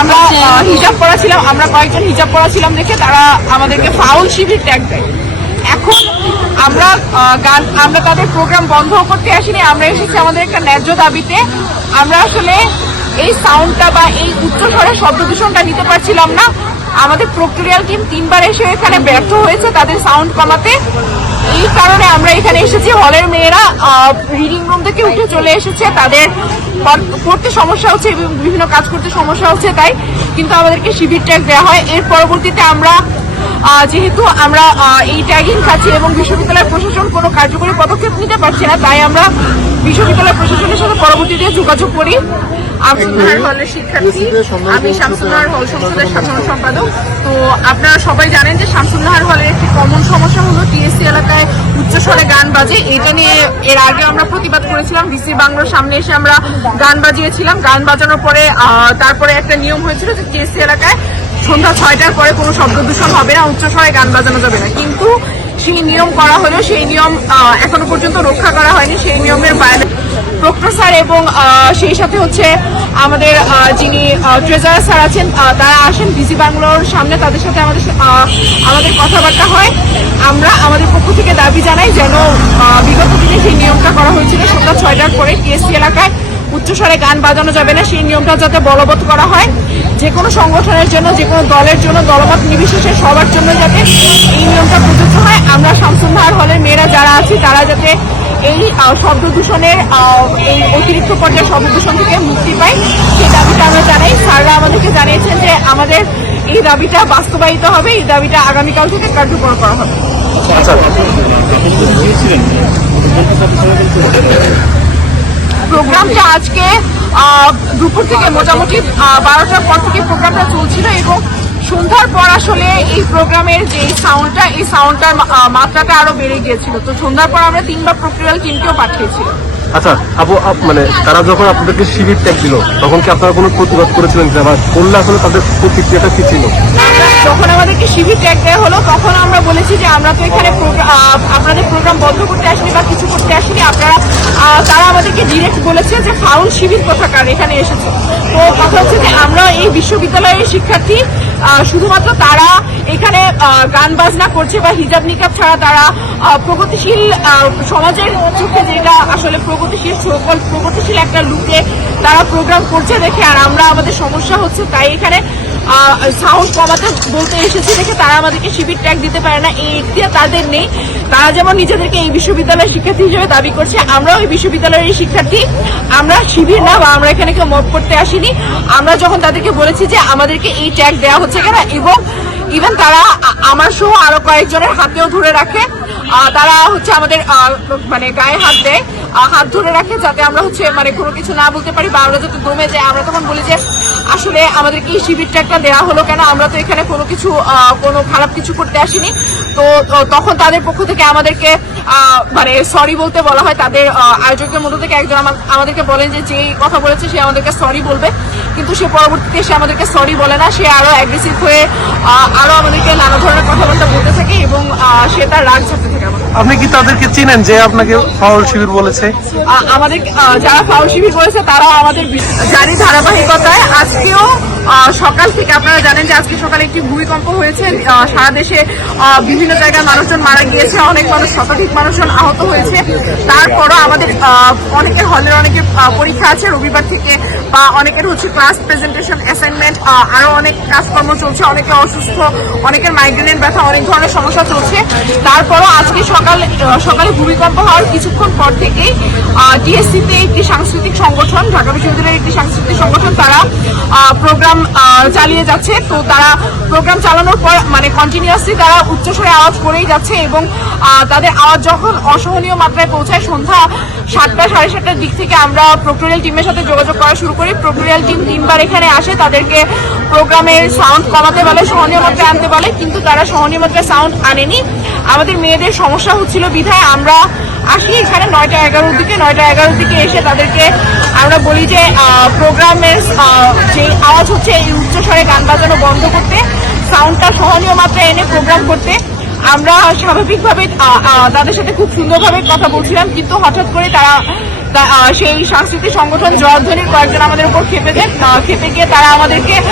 আমরা হিজাব পরা ছিলাম আমরা কয়েকজন হিজাব পরা ছিলাম দেখে তারা আমাদেরকে ফাউল শিবির ট্যাগ দেয়। এখন আমরা গান, আমরা তাদের প্রোগ্রাম বন্ধ করতে আসিনি, আমরা এসেছি আমাদের একটা ন্যায্য দাবিতে। আমরা আসলে এই সাউন্ডটা বা এই উচ্চস্বরের শব্দ দূষণটা নিতে পারছিলাম না। আমাদের প্রক্টোরিয়াল টিম তিনবার এসে এখানে ব্যর্থ হয়েছে, তাদের সাউন্ড কমাতে। এই কারণে আমরা এখানে এসেছি। হলের মেয়েরা রিডিং রুম থেকে উঠে চলে এসেছে। তাদের পড়- পড়তে সমস্যা হচ্ছে বিভিন্ন কাজ করতে সমস্যা হচ্ছে, তাই কিন্তু আমাদেরকে শিবির ট্যাগ দেওয়া হয়। এর পরবর্তীতে আমরা যেহেতু আমরা এই ট্যাগিং খাচ্ছি এবং বিশ্ববিদ্যালয় প্রশাসন কোনো কার্যকরী পদক্ষেপ নিতে পারছে না, তাই আমরা বিশ্ববিদ্যালয় প্রশাসনের সাথে পরবর্তীতে যোগাযোগ করি। আমসুনার হলের শিক্ষার্থী, আমি শামসুনার হল সংসদের সাধারণ সম্পাদক। তো আপনারা সবাই জানেন যে শামসুন্নাহার হলের একটি কমন সমস্যা হলো টিএসসি এলাকায় উচ্চস্বরে গান বাজে। এটা নিয়ে এর আগে আমরা প্রতিবাদ করেছিলাম। ডিসি বাংলার সামনে এসে আমরা গান বাজিয়েছিলাম। গান বাজানোর পরে তারপরে একটা নিয়ম হয়েছিল যে টিএসসি এলাকায় সন্ধ্যা ছয়টার পরে কোনো শব্দ দূষণ হবে না, উচ্চস্বরে গান বাজানো যাবে না। কিন্তু সেই নিয়ম করা হলেও সেই নিয়ম এখনও পর্যন্ত রক্ষা করা হয়নি। সেই নিয়মের বাইরে প্রক্টর স্যার এবং সেই সাথে হচ্ছে আমাদের যিনি ট্রেজারার স্যার আছেন তারা আসেন বিজি বাংলোর সামনে, তাদের সাথে আমাদের আমাদের কথাবার্তা হয়। আমরা আমাদের পক্ষ থেকে দাবি জানাই যেন বিগত দিনে সেই নিয়মটা করা হয়েছিল, সন্ধ্যা ছয়টার পরে টিএসসি এলাকায় উচ্চস্বরে গান বাজানো যাবে না, সেই নিয়মটা যাতে বলবৎ করা হয়। যে কোনো সংগঠনের জন্য যে কোনো দলের জন্য দলমত নির্বিশেষে সবার জন্য যাতে আমরা শামসুন্নাহার হলের মেয়েরা যারা আছি তারা যাতে এই শব্দ দূষণের এই অতিরিক্ত পর্যায়ে শব্দ দূষণ থেকে মুক্তি পাই সেই দাবিটা আমরা জানাই। স্যাররা আমাদেরকে জানিয়েছেন যে আমাদের এই দাবিটা বাস্তবায়িত হবে এই দাবিটা আগামীকাল থেকে কার্যকর করা হবে। আচ্ছা প্রোগ্রামটা আজকে আহ, দুপুর থেকে মোটামুটি বারোটার পর থেকে প্রোগ্রামটা চলছিল এবং পর আসলে এই প্রোগ্রামের যে সাউন্ডটা এই সাউন্ডটার মাত্রাটা আরও বেড়ে গিয়েছিল। তো সন্ধ্যার পর আমরা তিনবার প্রক্রিয়াল টিমকেও পাঠিয়েছিলাম। আচ্ছা আপু মানে তারা যখন আপনাদেরকে শিবির ট্যাগ দিল তখন কি আপনারা কোনো প্রতিবাদ করেছিলেন কিনা? বা করলে আসলে তাদের প্রতিক্রিয়াটা কি ছিল? যখন আমাদেরকে শিবির ট্যাগ দেওয়া হলো তখন আমরা বলেছি যে আমরা তো এখানে আপনাদের প্রোগ্রাম বন্ধ করতে আসিনি বা কিছু করতে আসিনি আপনারা তারা আমাদেরকে ডিরেক্ট বলেছে যে ফাউল শিবির কোথাকার এখানে এসেছে। তো কথা হচ্ছে যে আমরা এই শিক্ষার্থী শুধুমাত্র তারা এখানে গান বাজনা করছে বা হিজাব নিকাব ছাড়া তারা প্রগতিশীল সমাজের চোখে যেটা আসলে প্রগতিশীল সকল প্রগতিশীল একটা লুকে তারা প্রোগ্রাম করছে দেখে, আর আমরা আমাদের সমস্যা হচ্ছে তাই এখানে সাউন্ড কমাতে বলতে এসেছি দেখে তারা আমাদেরকে শিবির ট্যাগ দিতে পারে না, এই ইখতিয়ার তাদের নেই। তারা যেমন নিজেদেরকে এই বিশ্ববিদ্যালয়ের শিক্ষার্থী হিসেবে দাবি করছে, আমরাও এই বিশ্ববিদ্যালয়ের শিক্ষার্থী। আমরা শিবির না বা আমরা এখানে কেউ মত করতে আসিনি। আমরা যখন তাদেরকে বলেছি যে আমাদেরকে এই ট্যাগ দেওয়া হচ্ছে কেন, এবং ইভেন তারা আমার সহ আরও কয়েকজনের হাতেও ধরে রাখে তারা হচ্ছে আমাদের মানে গায়ে হাত দেয়। হাত ধরে রাখে যাতে আমরা হচ্ছে মানে কোনো কিছু না বলতে পারি বা আমরা যাতে দমে যাই। আমরা তখন বলি যে আসলে আমাদেরকে এই শিবিরটা একটা দেওয়া হলো কেন? আমরা তো এখানে কোনো কিছু কোনো খারাপ কিছু করতে আসিনি। তো তখন তাদের পক্ষ থেকে আমাদেরকে মানে সরি বলতে বলা হয়। তাদের আয়োজকের মধ্যে থেকে একজন আমাদেরকে বলেন যে যেই কথা বলেছে সে আমাদেরকে সরি বলবে। কিন্তু সে পরবর্তীতে সে আমাদেরকে সরি বলে না। সে আরও অ্যাগ্রেসিভ হয়ে আহ, আরও আমাদেরকে নানা ধরনের কথাবার্তা বলতে থাকে এবং সে তার রাগ ছাড়তে থাকে আপনি কি তাদেরকে চিনেন যে আপনাকে ফাউল শিবির বলেছে? আহ, আমাদের যারা ফাউল শিবির করেছে তারা আমাদের জারি ধারাবাহিকতায় আজকেও সকাল থেকে আপনারা জানেন যে আজকে সকালে একটি ভূমিকম্প হয়েছে। সারা দেশে বিভিন্ন জায়গায় মানুষজন মারা গিয়েছে, অনেক মানুষ শতাধিক মানুষজন আহত হয়েছে। তারপরও আমাদের অনেকের হলের অনেকের পরীক্ষা আছে। রবিবার থেকে, বা অনেকের হচ্ছে ক্লাস প্রেজেন্টেশন অ্যাসাইনমেন্ট আরও অনেক কাজকর্ম চলছে। অনেকে অসুস্থ, অনেকের মাইগ্রেনের ব্যথা, অনেক ধরনের সমস্যা চলছে। তারপরও আজকে সকাল সকালে ভূমিকম্প হওয়ার কিছুক্ষণ পর থেকেই টিএসসিতে একটি সাংস্কৃতিক সংগঠন, ঢাকা বিশ্ববিদ্যালয়ের একটি সাংস্কৃতিক সংগঠন প্রোগ্রাম চালিয়ে যাচ্ছে। তো তারা প্রোগ্রাম চালানোর পর মানে কন্টিনিউয়াসলি তারা উচ্চস্বরে আওয়াজ করেই যাচ্ছে এবং তাদের আওয়াজ যখন অসহনীয় মাত্রায় পৌঁছায়, সন্ধ্যা সাতটা, সাড়ে সাতটার দিক থেকে আমরা প্রোক্টোরিয়াল টিমের সাথে যোগাযোগ করা শুরু করি। প্রোক্টোরিয়াল টিম তিনবার এখানে আসে, তাদেরকে প্রোগ্রামের সাউন্ড কমাতে বলে, সহনীয় মাত্রায় আনতে বলে, কিন্তু তারা সহনীয় মাত্রায় সাউন্ড আনেনি। আমাদের মেয়েদের সমস্যা হচ্ছিল বিধায় আমরা আসি এখানে নয়টা এগারোর দিকে, নয়টা এগারোর দিকে এসে তাদেরকে আমরা বলি যে প্রোগ্রামের যে আওয়াজ হচ্ছে এই উচ্চস্বরে গান বাজানো বন্ধ করতে সাউন্ডটা সহনীয় মাত্রায় এনে প্রোগ্রাম করতে, আমরা স্বাভাবিকভাবে তাদের সাথে খুব সুন্দরভাবে কথা বলছিলাম, কিন্তু হঠাৎ করে তারা সেই সাংস্কৃতিক সংগঠন জয়ধ্বনির কয়েকজন আমাদের উপর খেপে দেন খেপে গিয়ে তারা আমাদেরকে